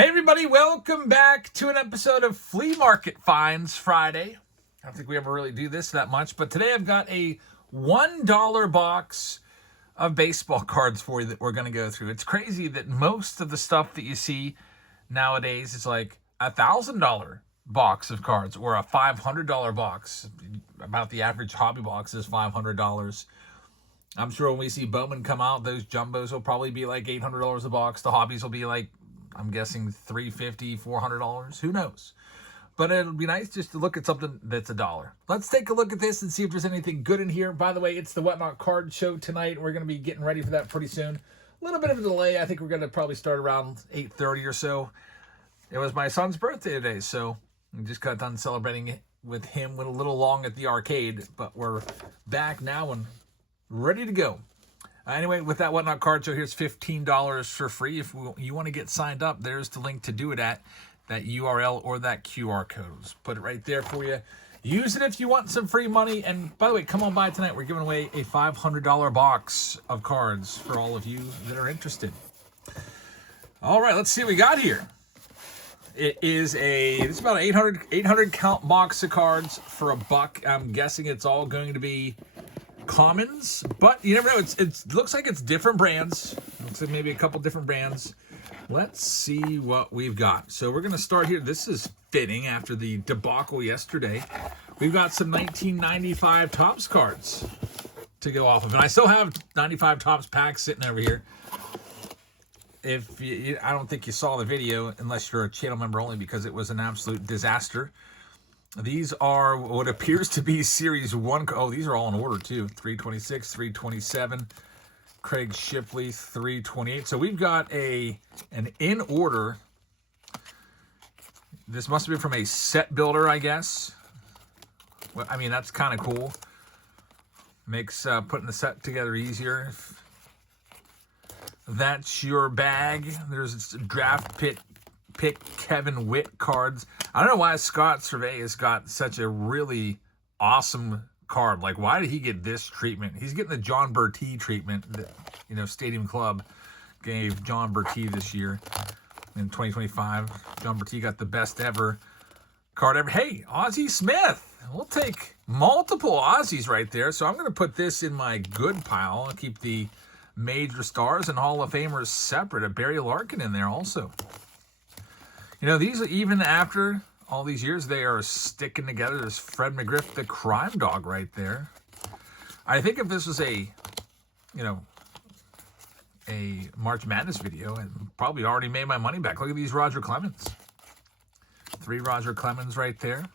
Hey everybody, welcome back to an episode of Flea Market Finds Friday. I don't think we ever really do this that much, but today I've got a $1 box of baseball cards for you that we're going to go through. It's crazy that most of the stuff that you see nowadays is like $1,000 box of cards or a $500 box. About the average hobby box is $500. I'm sure when we see Bowman come out, those jumbos will probably be like $800 a box. The hobbies will be like, I'm guessing $350, $400. Who knows? But it'll be nice just to look at something that's $1. Let's take a look at this and see if there's anything good in here. By the way, it's the Whatnot card show tonight. We're going to be getting ready for that pretty soon. A little bit of a delay. I think we're going to probably start around 8:30 or so. It was my son's birthday today, so we just got done celebrating it with him. Went a little long at the arcade, but we're back now and ready to go. Anyway, with that Whatnot card show, here's $15 for free. If you want to get signed up, there's the link to do it at that URL or that QR code. Just put it right there for you. Use it if you want some free money. And by the way, come on by tonight. We're giving away a $500 box of cards for all of you that are interested. All right, let's see what we got here. It's about an 800 count box of cards for $1. I'm guessing it's all going to be commons, but you never know. It looks like it's different brands. Looks like maybe a couple different brands. Let's see what we've got. So we're going to start here. This is fitting after the debacle yesterday. We've got some 1995 Topps cards to go off of, and I still have 95 Topps packs sitting over here. I don't think you saw the video unless you're a channel member only, because it was an absolute disaster. These are what appears to be Series 1. Oh, these are all in order, too. 326, 327, Craig Shipley, 328. So we've got an in order. This must have been from a set builder, I guess. Well, I mean, that's kind of cool. Makes putting the set together easier. If that's your bag. There's draft pick Kevin Witt cards. I don't know why Scott Survey has got such a really awesome card. Like, why did he get this treatment? He's getting the John Bertie treatment that, Stadium Club gave John Bertie this year in 2025. John Bertie got the best ever card ever. Hey, Ozzie Smith. We'll take multiple Aussies right there. So I'm going to put this in my good pile. I'll keep the major stars and Hall of Famers separate. A Barry Larkin in there also. These are, even after all these years, they are sticking together. There's Fred McGriff, the crime dog right there. I think if this was a March Madness video, I probably already made my money back. Look at these Roger Clemens. 3 Roger Clemens right there.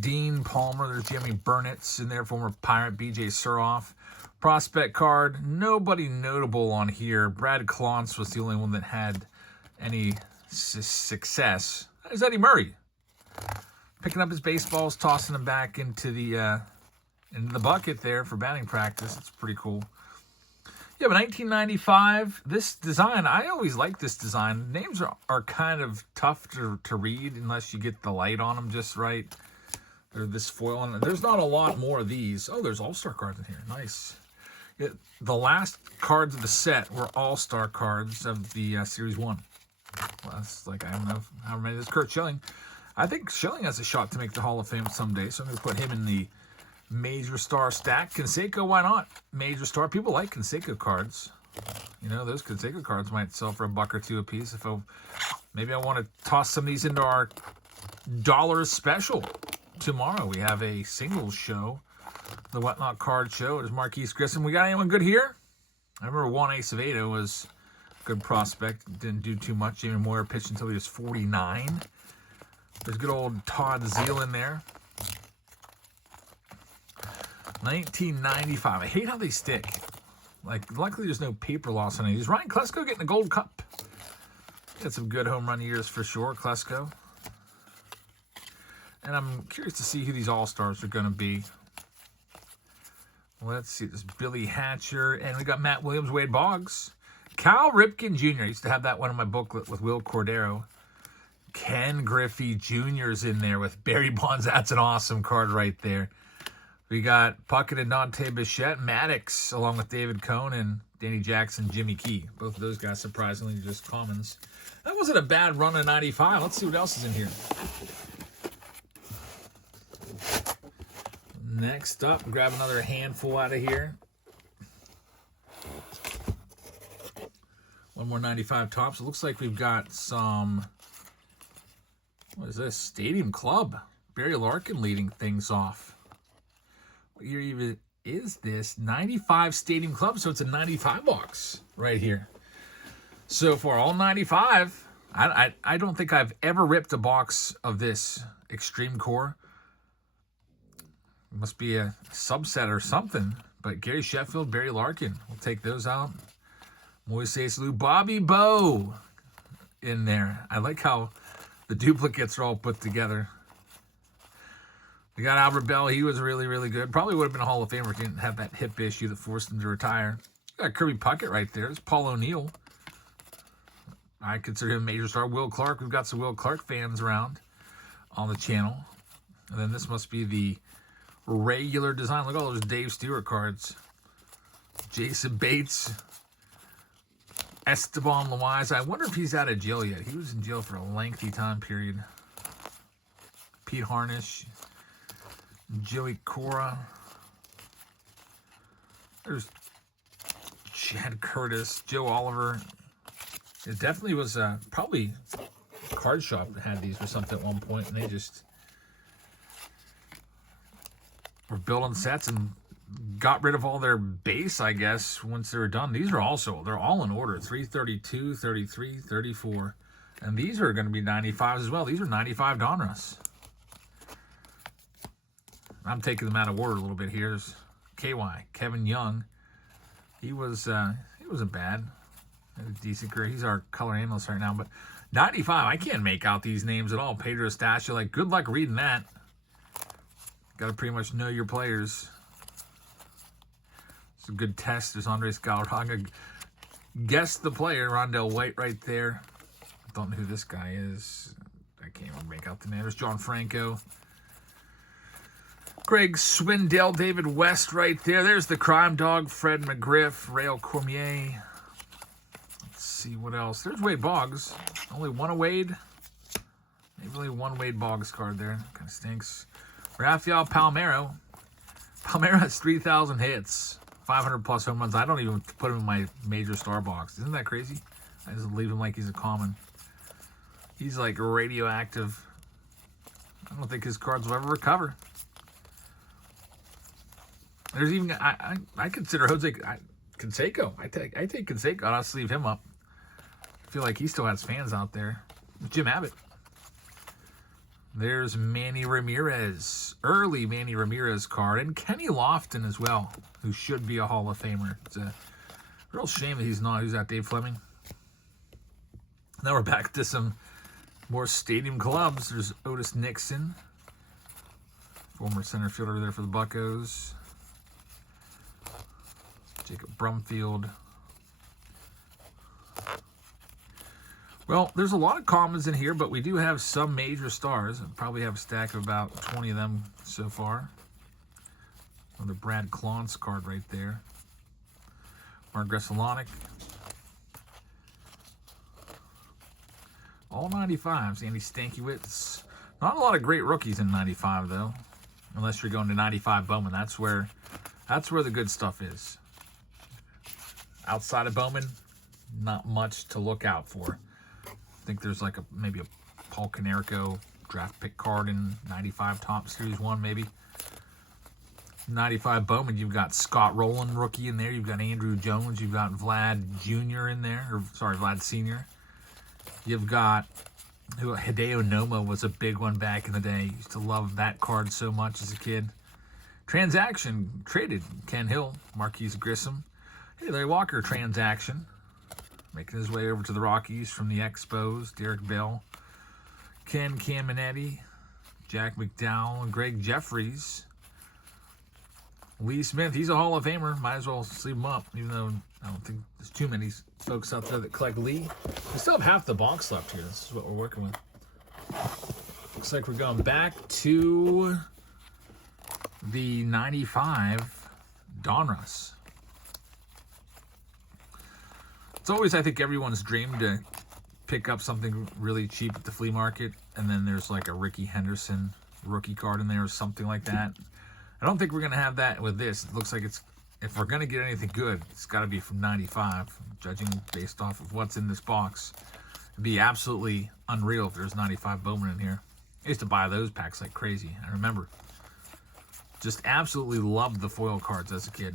Dean Palmer. There's Jimmy Burnitz in there, former Pirate B.J. Suroff. Prospect card, nobody notable on here. Brad Klontz was the only one that had any success. There's Eddie Murray. Picking up his baseballs, tossing them back into the bucket there for batting practice. It's pretty cool. Yeah, but 1995, this design, I always like this design. Names are kind of tough to read unless you get the light on them just right. They're this foil, and there's not a lot more of these. Oh, there's All-Star cards in here. Nice. The last cards of the set were All-Star cards of the Series 1. Well, that's like, I don't know how many. There's Kurt Schilling. I think Schilling has a shot to make the Hall of Fame someday, so I'm going to put him in the Major Star stack. Canseco, why not? Major Star. People like Canseco cards. Those Canseco cards might sell for $1 or $2 a piece. Maybe I want to toss some of these into our $1 special. Tomorrow we have a singles show. The Whatnot card show. There's Marquise Grissom. We got anyone good here? I remember Juan Acevedo was a good prospect. Didn't do too much. Jamie Moyer pitched until he was 49. There's good old Todd Zeal in there. 1995. I hate how they stick. Like, luckily there's no paper loss on any of these. Ryan Klesko getting a gold cup. Got some good home run years for sure, Klesko. And I'm curious to see who these All-Stars are going to be. Let's see. There's Billy Hatcher. And we got Matt Williams, Wade Boggs. Cal Ripken Jr. I used to have that one in my booklet with Will Cordero. Ken Griffey Jr. is in there with Barry Bonds. That's an awesome card right there. We got Puckett and Dante Bichette. Maddox along with David Cohn and Danny Jackson, Jimmy Key. Both of those guys, surprisingly, just commons. That wasn't a bad run of 95. Let's see what else is in here. Next up, grab another handful out of here. One more 95 tops. It looks like we've got some, what is this? Stadium Club. Barry Larkin leading things off. What year even is this? 95 Stadium Club, so it's a 95 box right here. So for all 95, I don't think I've ever ripped a box of this Extreme Core. It must be a subset or something. But Gary Sheffield, Barry Larkin, we'll take those out. Moises Alou, Bobby Bowe in there. I like how the duplicates are all put together. We got Albert Bell. He was really, really good. Probably would have been a Hall of Famer if he didn't have that hip issue that forced him to retire. Got Kirby Puckett right there. It's Paul O'Neill. I consider him a major star. Will Clark. We've got some Will Clark fans around on the channel. And then this must be the regular design. Look at all those Dave Stewart cards. Jason Bates. Esteban Loaiza. I wonder if he's out of jail yet. He was in jail for a lengthy time period. Pete Harnish. Joey Cora. There's Chad Curtis. Joe Oliver. It definitely was probably a card shop that had these or something at one point, and they just were building sets and got rid of all their base, I guess, once they were done. These are also, they're all in order. 332, 33, 34. And these are going to be 95s as well. These are 95 Donruss. I'm taking them out of order a little bit here. There's KY, Kevin Young. He wasn't bad. Had a decent career. He's our color analyst right now. But 95, I can't make out these names at all. Pedro Stasio, like, good luck reading that. Got to pretty much know your players. It's a good test. There's Andres Galarraga. Guess the player. Rondell White right there. Don't know who this guy is. I can't even make out the name. There's John Franco. Greg Swindell. David West right there. There's the Crime Dog. Fred McGriff. Rail Cormier. Let's see what else. There's Wade Boggs. Only one of Wade. Maybe only one Wade Boggs card there. Kind of stinks. Rafael Palmeiro. Palmeiro has 3,000 hits. 500 plus home runs. I don't even put him in my major star box. Isn't that crazy? I just leave him like he's a common. He's like radioactive. I don't think his cards will ever recover. There's even I consider Jose Canseco. I take Canseco. I'll sleeve him up. I feel like he still has fans out there. Jim Abbott. There's Manny Ramirez. Early Manny Ramirez card. And Kenny Lofton as well, who should be a Hall of Famer. It's a real shame that he's not. Who's that, Dave Fleming? Now we're back to some more Stadium Clubs. There's Otis Nixon. Former center fielder there for the Buccos. Jacob Brumfield. Well, there's a lot of commons in here, but we do have some major stars. I probably have a stack of about 20 of them so far. Another Brad Klontz card right there. Mark Gressalonic. All 95s. Andy Stankiewicz. Not a lot of great rookies in 95, though. Unless you're going to 95 Bowman. That's where the good stuff is. Outside of Bowman, not much to look out for. I think there's like maybe a Paul Konerko draft pick card in 95 Top Series 1, maybe. 95 Bowman, you've got Scott Rowland, rookie, in there. You've got Andrew Jones. You've got Vlad Jr. in there. Or, sorry, Vlad Sr. You've got Hideo Nomo was a big one back in the day. Used to love that card so much as a kid. Transaction, traded Ken Hill, Marquise Grissom. Hey, Larry Walker, transaction. Making his way over to the Rockies from the Expos. Derek Bell, Ken Caminetti, Jack McDowell, and Greg Jeffries. Lee Smith, he's a Hall of Famer. Might as well sleeve him up, even though I don't think there's too many folks out there that collect Lee. We still have half the box left here. This is what we're working with. Looks like we're going back to the 95 Donruss. It's always, I think, everyone's dream to pick up something really cheap at the flea market, and then there's like a Ricky Henderson rookie card in there or something like that. I don't think we're going to have that with this. It looks like it's, if we're going to get anything good, it's got to be from 95, judging based off of what's in this box. It'd be absolutely unreal if there's 95 Bowman in here. I used to buy those packs like crazy. I remember. Just absolutely loved the foil cards as a kid.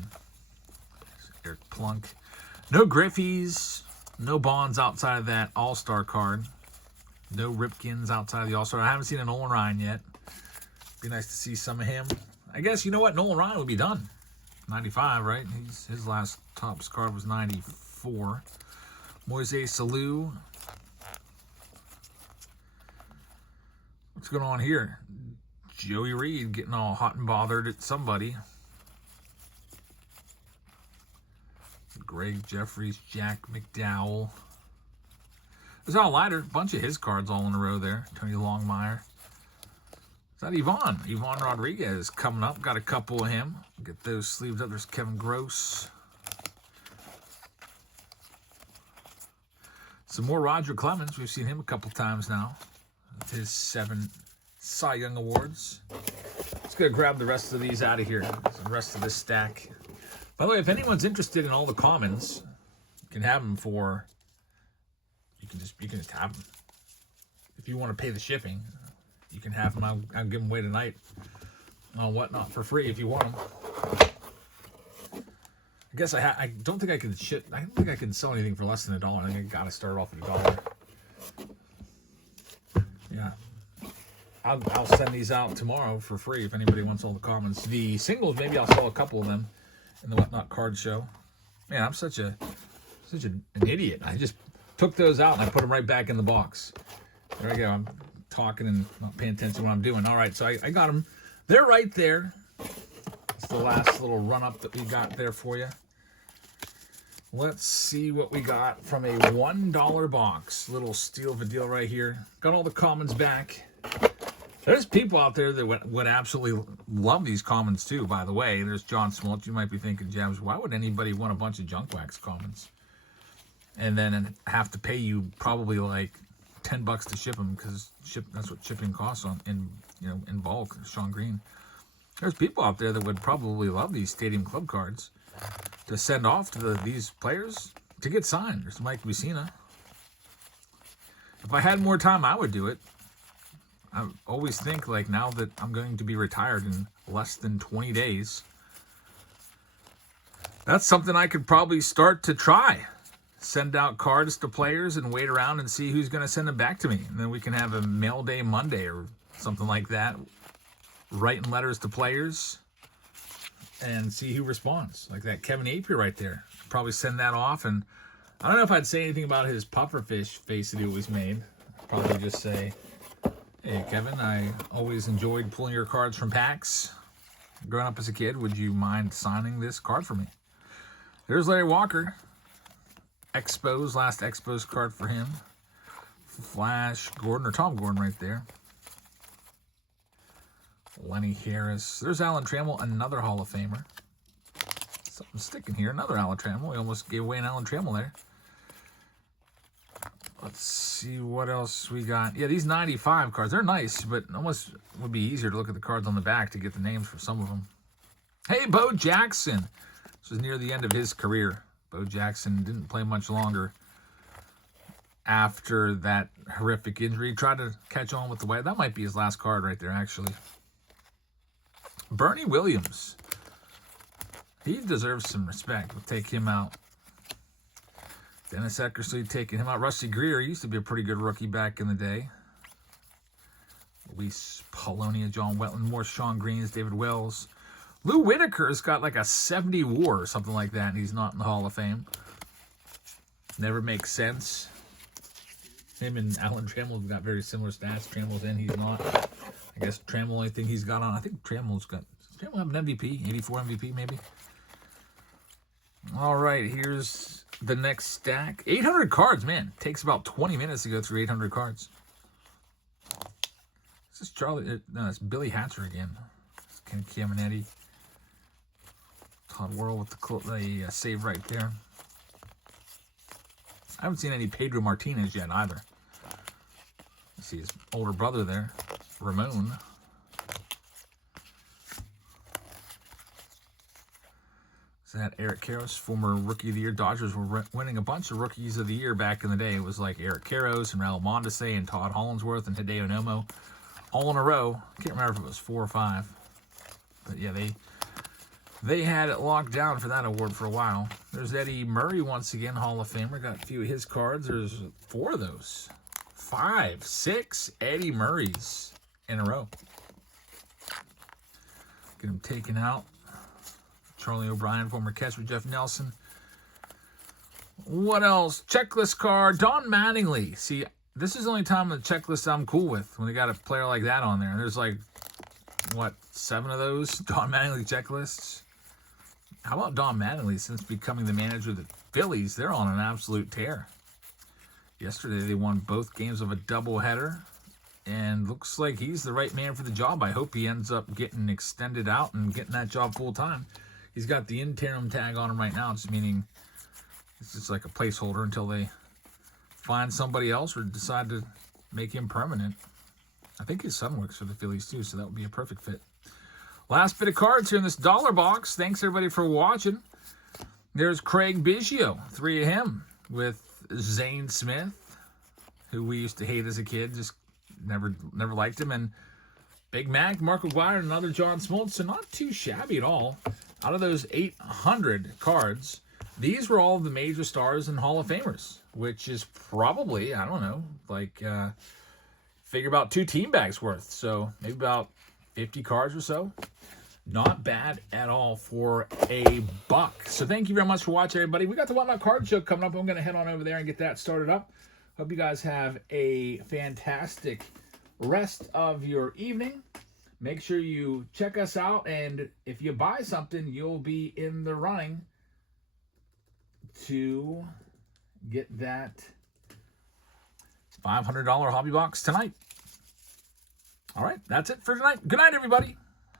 Eric Plunk. No Griffies. No Bonds outside of that All-Star card. No Ripkins outside of the All-Star. I haven't seen an Nolan Ryan yet. Be nice to see some of him. I guess, you know what? Nolan Ryan would be done. 95, right? His last Topps card was 94. Moises Salou. What's going on here? Joey Reed getting all hot and bothered at somebody. Greg Jeffries, Jack McDowell. There's Al Leiter, bunch of his cards all in a row there. Tony Longmire. Is that Yvonne? Yvonne Rodriguez coming up. Got a couple of him. Get those sleeves up. There's Kevin Gross. Some more Roger Clemens. We've seen him a couple times now. That's his 7 Cy Young Awards. Let's go grab the rest of these out of here. The rest of this stack. By the way, if anyone's interested in all the commons, you can have them for. You can just have them. If you want to pay the shipping, you can have them. I'll give them away tonight on Whatnot for free if you want them. I guess I don't think I can ship. I don't think I can sell anything for less than $1. I think I gotta start off at $1. Yeah. I'll send these out tomorrow for free if anybody wants all the commons. The singles, maybe I'll sell a couple of them in the Whatnot card show. Man, I'm such an idiot. I just took those out and I put them right back in the box. There we go. I'm talking and not paying attention to what I'm doing. All right, so I got them. They're right there. That's the last little run-up that we got there for you. Let's see what we got from a $1 box. Little steal of a deal right here. Got all the commons back. There's people out there that would absolutely love these commons too, by the way. There's John Smoltz. You might be thinking, Jabs, why would anybody want a bunch of junk wax commons? And then have to pay you probably like $10 to ship them, because that's what shipping costs in bulk. Sean Green. There's people out there that would probably love these Stadium Club cards to send off to these players to get signed. There's Mike Mussina. If I had more time, I would do it. I always think, like, now that I'm going to be retired in less than 20 days, that's something I could probably start to try. Send out cards to players and wait around and see who's going to send them back to me. And then we can have a mail day Monday or something like that. Writing letters to players and see who responds. Like that Kevin Napier right there. Probably send that off. And I don't know if I'd say anything about his pufferfish face that he always made. I'd probably just say, hey, Kevin, I always enjoyed pulling your cards from packs. Growing up as a kid, would you mind signing this card for me? There's Larry Walker. Expos, last Expos card for him. Flash Gordon, or Tom Gordon right there. Lenny Harris. There's Alan Trammell, another Hall of Famer. Something sticking here. Another Alan Trammell. We almost gave away an Alan Trammell there. Let's see what else we got. Yeah, these 95 cards, they're nice, but almost would be easier to look at the cards on the back to get the names for some of them. Hey, Bo Jackson. This is near the end of his career. Bo Jackson didn't play much longer after that horrific injury. Tried to catch on with the way. That might be his last card right there, actually. Bernie Williams. He deserves some respect. We'll take him out. Dennis Eckersley taking him out. Rusty Greer used to be a pretty good rookie back in the day. Luis Polonia, John Wetland, more Sean Greens, David Wells. Lou Whitaker's got like a 70 WAR or something like that, and he's not in the Hall of Fame. Never makes sense. Him and Alan Trammell have got very similar stats. Trammell's in, he's not. I guess Trammell, only thing he's got on, I think Trammell's got, does Trammell have an MVP? 84 MVP maybe? All right, here's the next stack. 800 cards, man. It takes about 20 minutes to go through 800 cards. This is Charlie, no, it's Billy Hatcher again. Ken Chiaminetti. Todd Worrell with the save right there. I haven't seen any Pedro Martinez yet either. You see his older brother there, Ramon. Is that Eric Karros, former Rookie of the Year? Dodgers were winning a bunch of Rookies of the Year back in the day. It was like Eric Karros and Raul Mondesi and Todd Hollandsworth and Hideo Nomo all in a row. I can't remember if it was 4 or 5. But yeah, they had it locked down for that award for a while. There's Eddie Murray once again, Hall of Famer. Got a few of his cards. There's 4 of those. 5, 6 Eddie Murrays in a row. Get him taken out. Charlie O'Brien, former catcher Jeff Nelson. What else? Checklist card. Don Mattingly. See, this is the only time on the checklist I'm cool with, when they got a player like that on there. There's like, what, 7 of those Don Mattingly checklists? How about Don Mattingly? Since becoming the manager of the Phillies, they're on an absolute tear. Yesterday, they won both games of a doubleheader, and looks like he's the right man for the job. I hope he ends up getting extended out and getting that job full-time. He's got the interim tag on him right now, just meaning it's just like a placeholder until they find somebody else or decide to make him permanent. I think his son works for the Phillies too, so that would be a perfect fit. Last bit of cards here in this dollar box. Thanks everybody for watching. There's Craig Biggio, 3 of him, with Zane Smith, who we used to hate as a kid, just never liked him, and Big Mac, Mark McGwire, and another John Smoltz, so not too shabby at all. Out of those 800 cards, these were all of the major stars and Hall of Famers, which is probably, I don't know, like, figure about 2 team bags worth. So maybe about 50 cards or so. Not bad at all for a buck. So thank you very much for watching, everybody. We got the Whatnot Card Show coming up. I'm going to head on over there and get that started up. Hope you guys have a fantastic rest of your evening. Make sure you check us out, and if you buy something, you'll be in the running to get that $500 hobby box tonight. All right, that's it for tonight. Good night, everybody.